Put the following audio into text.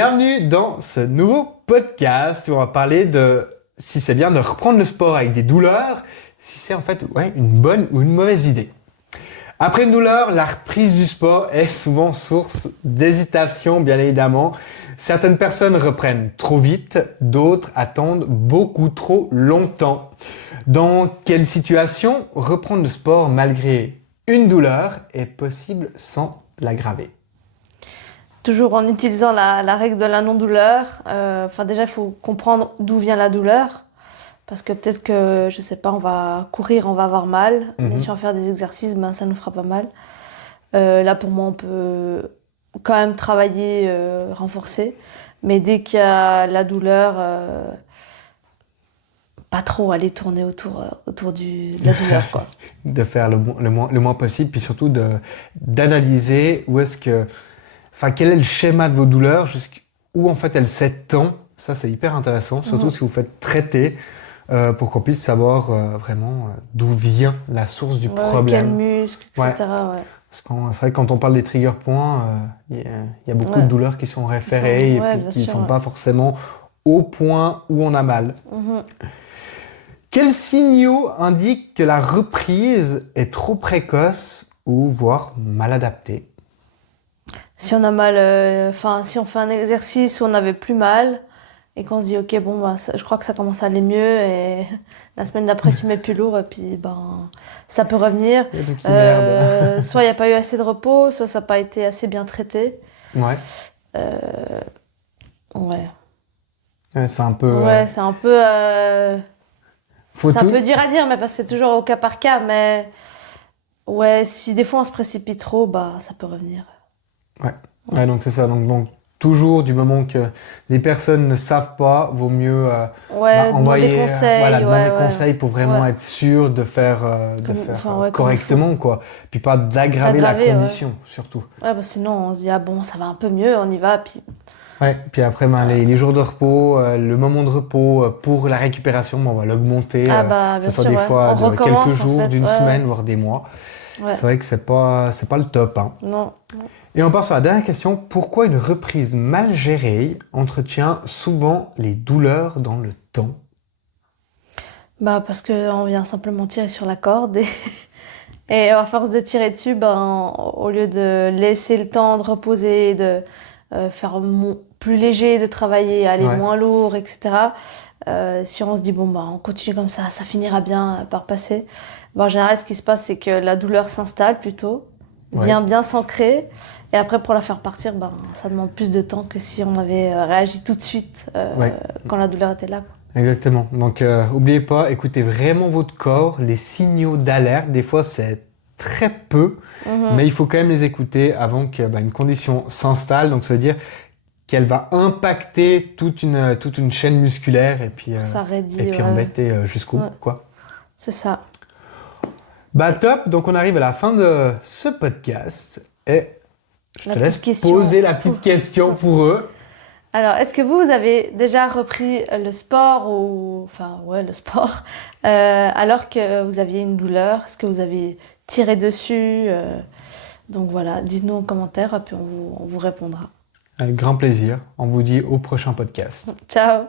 Bienvenue dans ce nouveau podcast où on va parler de si c'est bien de reprendre le sport avec des douleurs, si c'est en fait une bonne ou une mauvaise idée. Après une douleur, la reprise du sport est souvent source d'hésitation, bien évidemment. Certaines personnes reprennent trop vite, d'autres attendent beaucoup trop longtemps. Dans quelle situation reprendre le sport malgré une douleur est possible sans l'aggraver? Toujours en utilisant la règle de la non-douleur. Déjà, il faut comprendre d'où vient la douleur. Parce que peut-être que, je sais pas, on va courir, on va avoir mal. Mais si on va faire des exercices, ça nous fera pas mal. Là, pour moi, on peut quand même travailler, renforcer. Mais dès qu'il y a la douleur, pas trop aller tourner autour de la douleur, quoi. De faire le moins possible, puis surtout d'analyser où est-ce que, quel est le schéma de vos douleurs, jusqu'où en fait elles s'étendent. Ça, c'est hyper intéressant, surtout si vous faites traiter, pour qu'on puisse savoir vraiment d'où vient la source du problème. Quel muscle, etc. Ouais. Parce que c'est vrai que quand on parle des trigger points, il y a beaucoup de douleurs qui sont référées et puis qui ne sont pas forcément au point où on a mal. Quels signaux indiquent que la reprise est trop précoce ou voire mal adaptée? Si on a mal, si on fait un exercice où on avait plus mal et qu'on se dit ok je crois que ça commence à aller mieux et la semaine d'après tu mets plus lourd et puis ça peut revenir. Soit il n'y a pas eu assez de repos, soit ça n'a pas été assez bien traité. Ouais. C'est un peu. C'est un peu. C'est un peu dur à dire, mais parce que c'est toujours au cas par cas. Mais si des fois on se précipite trop, ça peut revenir. Ouais, donc c'est ça. Donc toujours du moment que les personnes ne savent pas, vaut mieux envoyer des conseils pour vraiment être sûr de faire correctement, quoi. Puis pas d'aggraver la condition, surtout. Sinon on se dit ça va un peu mieux, on y va, puis. Puis après les jours de repos, le moment de repos pour la récupération, on va l'augmenter, que ce soit des fois de quelques jours, d'une semaine, voire des mois. C'est vrai que c'est pas le top. Hein. Non. Et on passe sur la dernière question. Pourquoi une reprise mal gérée entretient souvent les douleurs dans le temps? Parce qu'on vient simplement tirer sur la corde et à force de tirer dessus, au lieu de laisser le temps de reposer, de faire plus léger, de travailler, aller moins lourd, etc. Si on se dit on continue comme ça finira bien par passer. En général, ce qui se passe, c'est que la douleur s'installe plutôt, bien s'ancrer. Et après, pour la faire partir, ça demande plus de temps que si on avait réagi tout de suite quand la douleur était là. Exactement. Donc, n'oubliez pas, écoutez vraiment votre corps, les signaux d'alerte. Des fois, c'est très peu, mais il faut quand même les écouter avant qu'une condition s'installe. Donc, ça veut dire qu'elle va impacter toute une chaîne musculaire et puis embêter jusqu'au bout, quoi. C'est ça. Top. Donc, on arrive à la fin de ce podcast et je te laisse poser la petite question pour eux. Alors, est-ce que vous avez déjà repris le sport le sport alors que vous aviez une douleur? Est-ce que vous avez tiré dessus? Donc voilà, dites-nous en commentaire, puis on vous répondra. Avec grand plaisir. On vous dit au prochain podcast. Ciao!